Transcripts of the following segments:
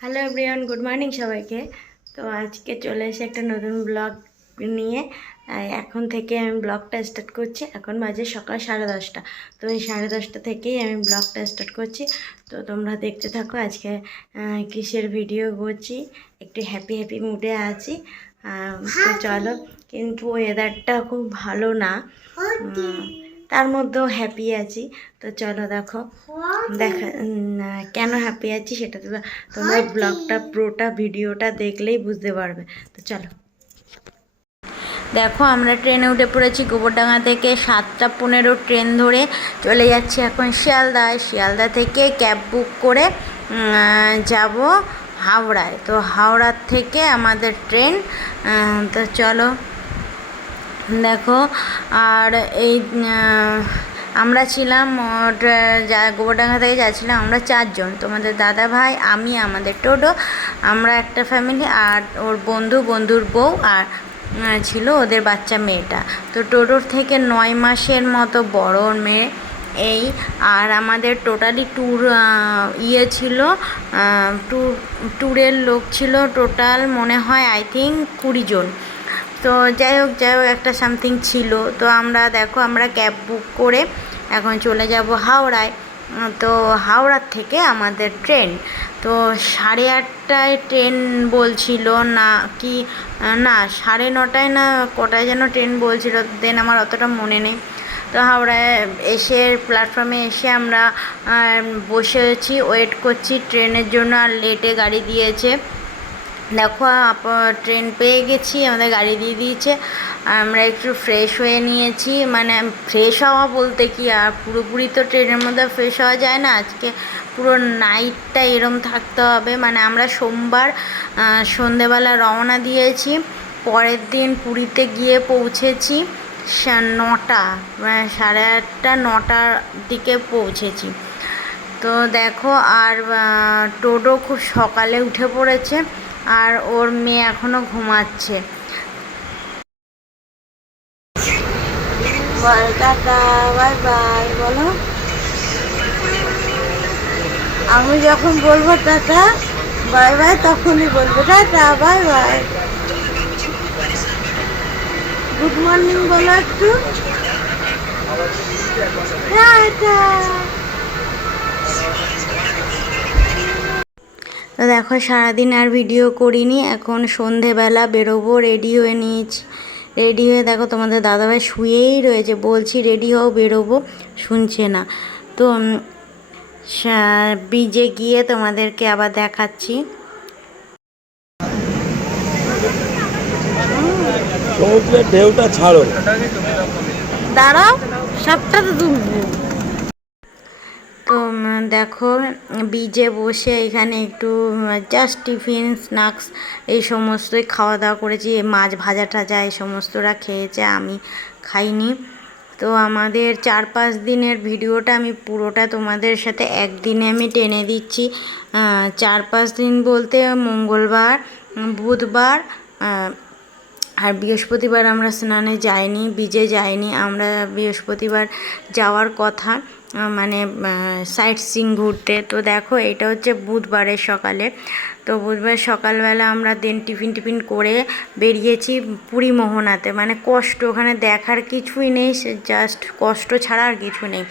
Hello everyone, good morning সবাইকে। তো আজকে চলে এসে একটা নতুন ব্লগ নিয়ে এখন থেকে আমি ব্লগটা স্টার্ট করছি। এখন বাজে সকাল 10:30। তো এই 10:30 থেকেই আমি ব্লগটা স্টার্ট করছি। তো তোমরা দেখতে থাকো আজকে কিসের ভিডিও করছি। একটু হ্যাপি হ্যাপি মুডে আছি। তো চলো, কিন্তু ওয়েদারটা খুব ভালো না, তার মধ্যেও হ্যাপি আছি। তো চলো দেখো, কেন হ্যাপি আছি সেটা তো তোমরা ব্লগটা পুরোটা ভিডিওটা দেখলেই বুঝতে পারবে। তো চলো দেখো, আমরা ট্রেনে উঠে পড়েছি গোবরডাঙ্গা থেকে। 7:15 ট্রেন ধরে চলে যাচ্ছি এখন শিয়ালদায়। শিয়ালদা থেকে ক্যাব বুক করে যাব হাওড়ায়। তো হাওড়ার থেকে আমাদের ট্রেন। তো চলো দেখো, আর এই আমরা ছিলাম গোবরডাঙ্গা থেকে যাচ্ছিলাম আমরা 4 জন। তোমাদের দাদা ভাই, আমি, আমাদের টোটো, আমরা একটা ফ্যামিলি, আর ওর বন্ধুর বউ, আর ছিল ওদের বাচ্চা মেয়েটা। তো টোটোর থেকে 9 মাসের মতো বড় মেয়ে এই। আর আমাদের টোটালি ছিল, ট্যুরের লোক ছিল টোটাল মনে হয় আই থিঙ্ক 20 জন। তো যাই হোক একটা সামথিং ছিল। তো আমরা দেখো, আমরা ক্যাব বুক করে এখন চলে যাব হাওড়ায়। তো হাওড়ার থেকে আমাদের ট্রেন। তো 8:30টায় ট্রেন বলছিল, না কি না 9:30 না কটায় যেন ট্রেন বলছিল, দেন আমার অতটা মনে নেই। তো হাওড়ায় এসে প্ল্যাটফর্মে এসে আমরা বসেছি, ওয়েট করছি ট্রেনের জন্য। আর লেটে গাড়ি দিয়েছে। দেখো ট্রেন পেয়ে গেছি, আমাদের গাড়ি দিয়ে দিয়েছে। আমরা একটু ফ্রেশ হয়ে নিয়েছি, মানে ফ্রেশ হওয়া বলতে কি, আর পুরোপুরি তো ট্রেনের মধ্যে ফ্রেশ হওয়া যায় না। আজকে পুরো নাইটটা এরম থাকতে হবে। মানে আমরা সোমবার সন্ধেবেলা রওনা দিয়েছি, পরের দিন পুরীতে গিয়ে পৌঁছেছি 9টা, মানে 8:30 9টার দিকে পৌঁছেছি। তো দেখো, আর টোটো খুব সকালে উঠে পড়েছে, আর ওর মেয়ে এখনো ঘুমাচ্ছে। টাটা বাই বাই বলো। আমি যখন বলবো টাটা বাই বাই তখনই বলবো tata bye bye. Good morning বলো একটু। টাটা। তো দেখো, সারাদিন আর ভিডিও করিনি, এখন সন্ধেবেলা বেরোবো, রেডি হয়ে নিয়েছি। রেডি হয়ে দেখো, তোমাদের দাদাভাই শুয়েই রয়েছে, বলছি রেডি হও বেরোবো, শুনছে না। তো ব্রিজে গিয়ে তোমাদেরকে আবার দেখাচ্ছি। সমুদ্রের ঢেউটা ছাড়ো, দাঁড়াও, সবটা তো তুলবো। তো দেখো, বিচে বসে এখানে একটু জাস্ট টিফিন স্ন্যাক্স এই সমস্তই খাওয়া দাওয়া করেছি। মাছ ভাজা টাজা এই সমস্তরা খেয়েছে, আমি খাইনি। তো আমাদের 4-5 দিনের ভিডিওটা আমি পুরোটা তোমাদের সাথে একদিনে আমি টেনে দিচ্ছি। 4-5 দিন বলতে মঙ্গলবার, বুধবার আর বৃহস্পতিবার আমরা স্নানে যাইনি, বিচে যাইনি। আমরা বৃহস্পতিবার যাওয়ার কথা, মানে সাইট সিইং ঘুরতে। তো দেখো, এটা হচ্ছে বুধবারের সকালে। তো বুধবার সকালবেলা আমরা দেন টিফিন করে বেরিয়েছি পুরী মোহনাতে। মানে কষ্ট, ওখানে দেখার কিছুই নেই, জাস্ট কষ্ট ছাড়া আর কিছু নেই।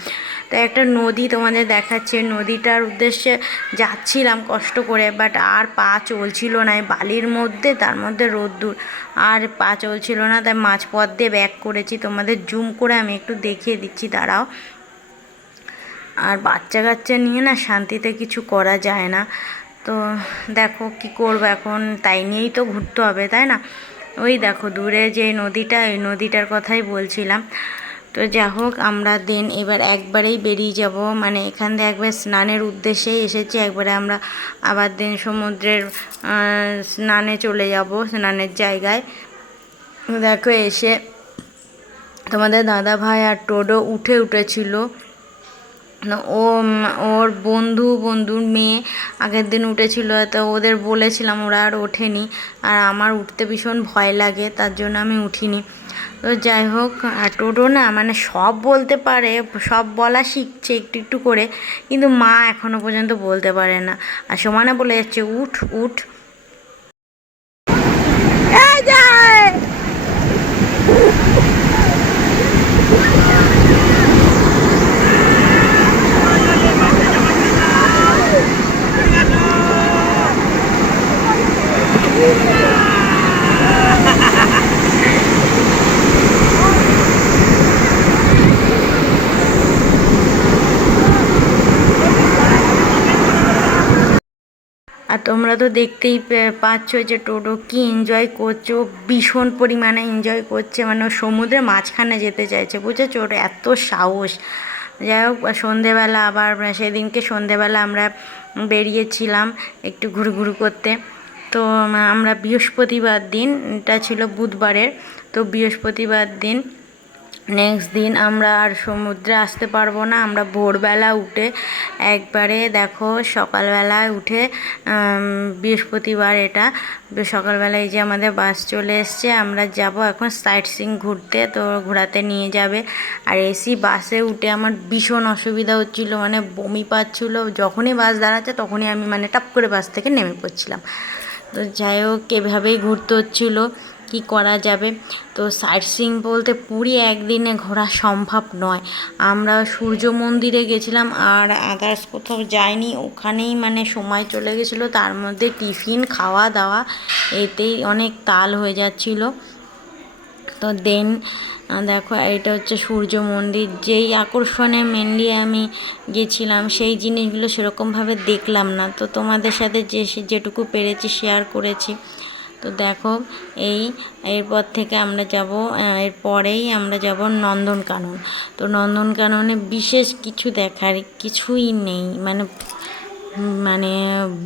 তো একটা নদী তোমাদের দেখাচ্ছে, নদীটার উদ্দেশ্যে যাচ্ছিলাম কষ্ট করে, বাট আর পা চলছিল না, বালির মধ্যে, তার মধ্যে রোদ্দুর, আর পা চলছিল না। তাই মাঝপথ দিয়ে ব্যাক করেছি। তোমাদের জুম করে আমি একটু দেখিয়ে দিচ্ছি, দাঁড়াও। আর বাচ্চা কাচ্চা নিয়ে না শান্তিতে কিছু করা যায় না। তো দেখো কি করবো এখন, তাই নিয়েই তো ঘুরতে হবে, তাই না? ওই দেখো দূরে যে নদীটা, এই নদীটার কথাই বলছিলাম। তো যা হোক, আমরা দেন এবার একবারেই বেরিয়ে যাব, মানে এখান থেকে একবার স্নানের উদ্দেশ্যেই এসেছি, একবারে আমরা আবার দেন সমুদ্রের স্নানে চলে যাব, স্নানের জায়গায়। দেখো এসে তোমাদের দাদা ভাই আর টোটো উঠেছিল। ও ওর বন্ধুর মেয়ে আগের দিন উঠেছিল, তো ওদের বলেছিলাম, ওরা আর ওঠেনি। আর আমার উঠতে ভীষণ ভয় লাগে, তার জন্য আমি উঠিনি। তো তো যাই হোক, আর টোটো না মানে সব বলতে পারে, সব বলা শিখছে একটু একটু করে, কিন্তু মা এখনো পর্যন্ত বলতে পারে না, আর সমানে বলে যাচ্ছে উঠ উঠ। এই যে! আর তোমরা তো দেখতেই পাচ্ছ যে টোটো কি এনজয় করছে, ও ভীষণ পরিমাণে এনজয় করছে, মানে ও সমুদ্রের মাঝখানে যেতে চাইছে, বুঝেছো, ওর এত সাহস। যাই হোক, সন্ধেবেলা আবার সেদিনকে সন্ধেবেলা আমরা বেরিয়েছিলাম একটু ঘুরু করতে। তো আমরা বৃহস্পতিবার দিন, এটা ছিল বুধবারের, তো বৃহস্পতিবার দিন নেক্সট দিন আমরা আর সমুদ্রে আসতে পারবো না, আমরা ভোরবেলা উঠে একবারে দেখো সকালবেলায় উঠে, বৃহস্পতিবার এটা, সকালবেলায় এই যে আমাদের বাস চলে এসছে, আমরা যাব এখন সাইট সিইং ঘুরতে, তো ঘোরাতে নিয়ে যাবে। আর এসি বাসে উঠে আমার ভীষণ অসুবিধা হচ্ছিল, মানে বমি পাচ্ছিলো, যখনই বাস দাঁড়াচ্ছে তখনই আমি মানে টাপ করে বাস থেকে নেমে পড়ছিলাম। তো যাই হোক, এভাবেই ঘুরতে হচ্ছিলো, কি করা যাবে। তো সাইট সিইং বলতে পুরী একদিনে ঘোরা সম্ভব নয়, আমরা সূর্য মন্দিরে গেছিলাম আর আদার্স কোথাও যাইনি, ওখানেই মানে সময় চলে গেছিলো, তার মধ্যে টিফিন খাওয়া দাওয়া এতেই অনেক তাল হয়ে যাচ্ছিলো। তো দেন দেখো, এটা হচ্ছে সূর্য মন্দির, যেই আকর্ষণে মেনলি আমি গেছিলাম সেই জিনিসগুলো সেরকমভাবে দেখলাম না, তো তোমাদের সাথে যেটুকু পেরেছি শেয়ার করেছি। তো দেখো, এরপর থেকে আমরা যাব, এরপরেই আমরা যাব নন্দনকানন। তো নন্দনকাননে বিশেষ কিছু দেখার কিছুই নেই, মানে মানে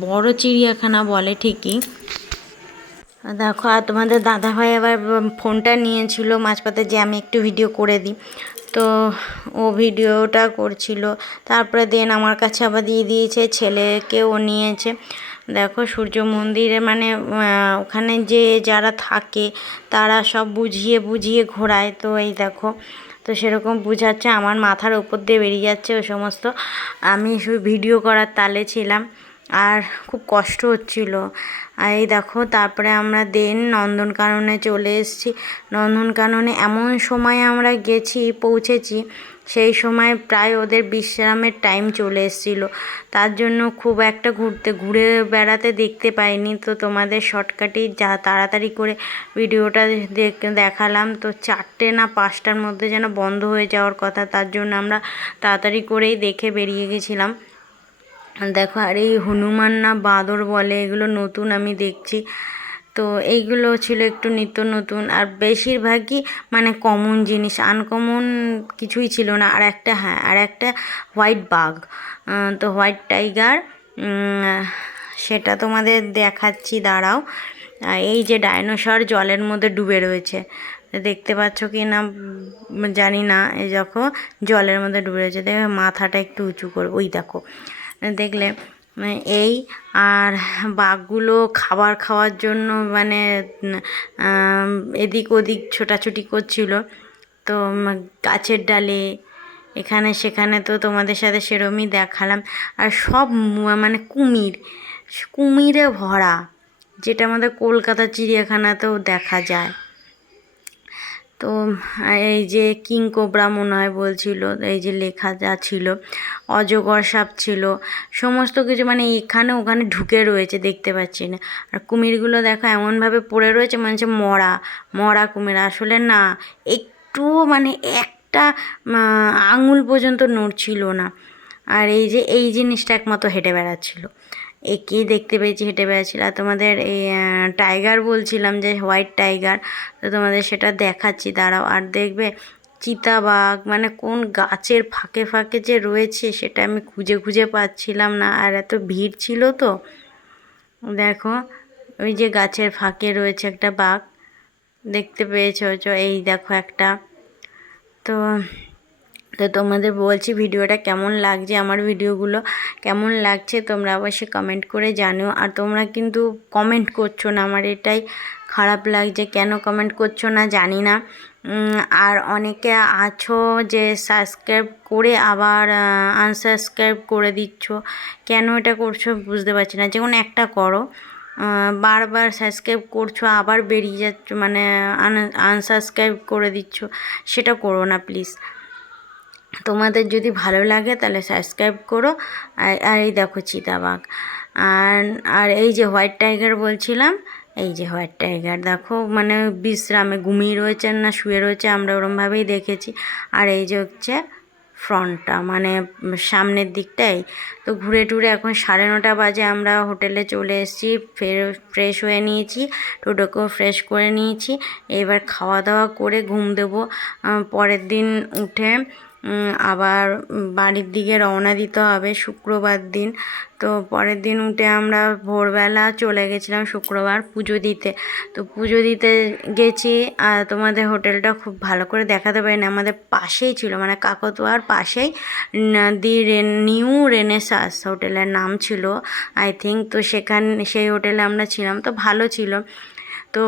বড় চিড়িয়াখানা বলে ঠিকই। দেখো, আর তোমাদের দাদাভাই আবার ফোনটা নিয়েছিল মাঝপথে যে আমি একটু ভিডিও করে দিই, তো ও ভিডিওটা করছিল, তারপরে দেন আমার কাছে আবার দিয়ে দিয়েছে, ছেলেকেও নিয়েছে। দেখো সূর্য মন্দিরে মানে ওখানে যে যারা থাকে তারা সব বুঝিয়ে বুঝিয়ে ঘোরায়, তো এই দেখো, তো সেরকম বুঝাচ্ছে, আমার মাথার ওপর দিয়ে বেরিয়ে যাচ্ছে ওই সমস্ত, আমি শুধু ভিডিও করার তালে ছিলাম, আর খুব কষ্ট হচ্ছিল। আর এই দেখো, তারপরে আমরা দেন নন্দনকাননে চলে এসেছি। নন্দনকাননে এমন সময় আমরা পৌঁছেছি, সেই সময় প্রায় ওদের বিশ্রামের টাইম চলে এসেছিলো, তার জন্য খুব একটা ঘুরে বেড়াতে দেখতে পাইনি। তো তোমাদের শর্টকাটেই যা তাড়াতাড়ি করে ভিডিওটা দেখালাম। তো 4টে না 5টার মধ্যে যেন বন্ধ হয়ে যাওয়ার কথা, তার জন্য আমরা তাড়াতাড়ি করেই দেখে বেরিয়ে গেছিলাম। দেখো, আর এই হনুমান না বাঁদর বলে, এগুলো নতুন আমি দেখছি, তো এইগুলো ছিল একটু নিত্য নতুন, আর বেশিরভাগই মানে কমন জিনিস, আনকমন কিছুই ছিল না। আর একটা হোয়াইট বাঘ, তো হোয়াইট টাইগার, সেটা তোমাদের দেখাচ্ছি, দাঁড়াও। এই যে ডাইনোসর জলের মধ্যে ডুবে রয়েছে, দেখতে পাচ্ছ কি না জানি না, এই দেখো জলের মধ্যে ডুবে রয়েছে, দেখো মাথাটা একটু উঁচু করে, ওই দেখো দেখলে এই। আর বাঘগুলো খাবার খাওয়ার জন্য মানে এদিক ওদিক ছোটাছুটি করছিল, তো গাছের ডালে এখানে সেখানে, তো তোমাদের সাথে সেরমই দেখালাম। আর সব মানে কুমিরে ভরা, যেটা আমাদের কলকাতা চিড়িয়াখানাতেও দেখা যায়। তো এই যে কিং কোবরা মনে হয় বলছিল, এই যে লেখা যা ছিল, অজগর সাপ ছিল, সমস্ত কিছু মানে এখানে ওখানে ঢুকে রয়েছে, দেখতে পাচ্ছি না। আর কুমিরগুলো দেখো এমনভাবে পড়ে রয়েছে, মানে হচ্ছে মরা কুমির, আসলে না একটুও মানে একটা আঙুল পর্যন্ত নড়ছিল না। আর এই জিনিসটা একমাত্র হেঁটে বেড়াচ্ছিল, একেই দেখতে পেয়েছি হেঁটে বেড়াচ্ছিল। আর তোমাদের এই টাইগার বলছিলাম যে হোয়াইট টাইগার, তো তোমাদের সেটা দেখাচ্ছি, দাঁড়াও। আর দেখবে চিতাবাঘ মানে কোন গাছের ফাঁকে ফাঁকে যে রয়েছে সেটা আমি খুঁজে খুঁজে পাচ্ছিলাম না, আর এত ভিড় ছিল। তো দেখো, ওই যে গাছের ফাঁকে রয়েছে একটা বাঘ, দেখতে পেয়েছো? এই দেখো একটা। তো তো তোমাদের বলছি ভিডিওটা কেমন লাগছে, আমার ভিডিওগুলো কেমন লাগছে তোমরা অবশ্যই কমেন্ট করে জানিও। আর তোমরা কিন্তু কমেন্ট করছো না, আমার এটাই খারাপ লাগছে, কেন কমেন্ট করছো না জানি না। আর অনেকে আছো যে সাবস্ক্রাইব করে আবার আনসাবস্ক্রাইব করে দিচ্ছ, কেন এটা করছো বুঝতে পারছি না। যে কোনো একটা করো, বারবার সাবস্ক্রাইব করছো আবার বেরিয়ে যাচ্ছ, মানে আনসাবস্ক্রাইব করে দিচ্ছ, সেটা করো না প্লিজ। তোমাদের যদি ভালো লাগে তাহলে সাবস্ক্রাইব করো। আর এই দেখো চিতাবাঘ, আর আর এই যে হোয়াইট টাইগার বলছিলাম, এই যে হোয়াইট টাইগার দেখো, মানে বিশ্রামে ঘুমিয়ে রয়েছে না শুয়ে রয়েছে, আমরা ওরমভাবেই দেখেছি। আর এই যে হচ্ছে ফ্রন্টটা, মানে সামনের দিকটাই। তো ঘুরে টুরে এখন 9:30 বাজে, আমরা হোটেলে চলে এসেছি, ফ্রেশ হয়ে নিয়েছি, টোটোকেও ফ্রেশ করে নিয়েছি। এবার খাওয়া দাওয়া করে ঘুম দেবো। পরের দিন উঠে আবার বাড়ির দিকে রওনা দিতে হবে শুক্রবার দিন। তো পরের দিন উঠে আমরা ভোরবেলা চলে গেছিলাম শুক্রবার পুজো দিতে। তো পুজো দিতে গেছি, আর তোমাদের হোটেলটা খুব ভালো করে দেখাতে পারিনি, আমাদের পাশেই ছিল, মানে কাকতোয়ার পাশেই নিউ রেনেসাস হোটেলের নাম ছিল আই থিঙ্ক। তো সেই হোটেলে আমরা ছিলাম, তো ভালো ছিল। তো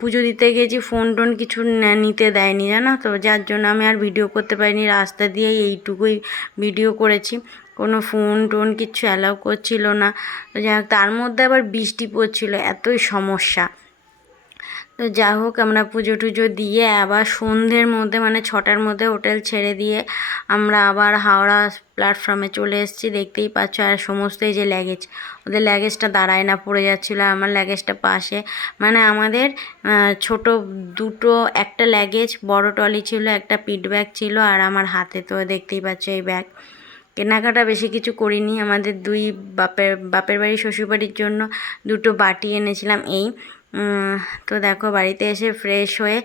পুজো দিতে গেছি, ফোন টোন কিছু নিতে দেয়নি জানো তো, যার জন্য আমি আর ভিডিও করতে পারিনি, রাস্তা দিয়েই এইটুকুই ভিডিও করেছি, কোনো ফোন টোন কিচ্ছু অ্যালাউ করছিল না। তো যাই হোক, তার মধ্যে আবার বৃষ্টি পড়ছিল, এতই সমস্যা। তো যাই হোক, আমরা পুজো টুজো দিয়ে আবার সন্ধ্যের মধ্যে, মানে 6টার মধ্যে হোটেল ছেড়ে দিয়ে আমরা আবার হাওড়া প্ল্যাটফর্মে চলে এসেছি, দেখতেই পাচ্ছ। আর সমস্ত এই যে লাগেজ, ওদের লাগেজটা দাঁড়ায় না, পড়ে যাচ্ছিলো, আমার লাগেজটা পাশে, মানে আমাদের ছোট দুটো, একটা লাগেজ বড় ট্রলি ছিল, একটা পিট ব্যাগ ছিল, আর আমার হাতে তো দেখতেই পাচ্ছ এই ব্যাগ। কেনাকাটা বেশি কিছু করিনি, আমাদের দুই বাপের বাড়ি শ্বশুরবাড়ির জন্য দুটো বাটি এনেছিলাম এই। তো দেখো বাড়িতে এসে ফ্রেশ হয়ে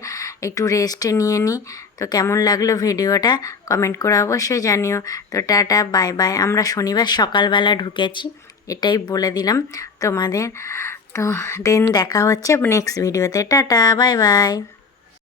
একটু রেস্ট নিয়ে নিই। তো কেমন লাগলো ভিডিওটা কমেন্ট করে অবশ্যই জানিও। তো টাটা বাই বাই, আমরা শনিবার সকালবেলা ঢুকেছি, এটাই বলে দিলাম তোমাদের। তো দেন দেখা হচ্ছে নেক্সট ভিডিওতে, টাটা বাই বাই।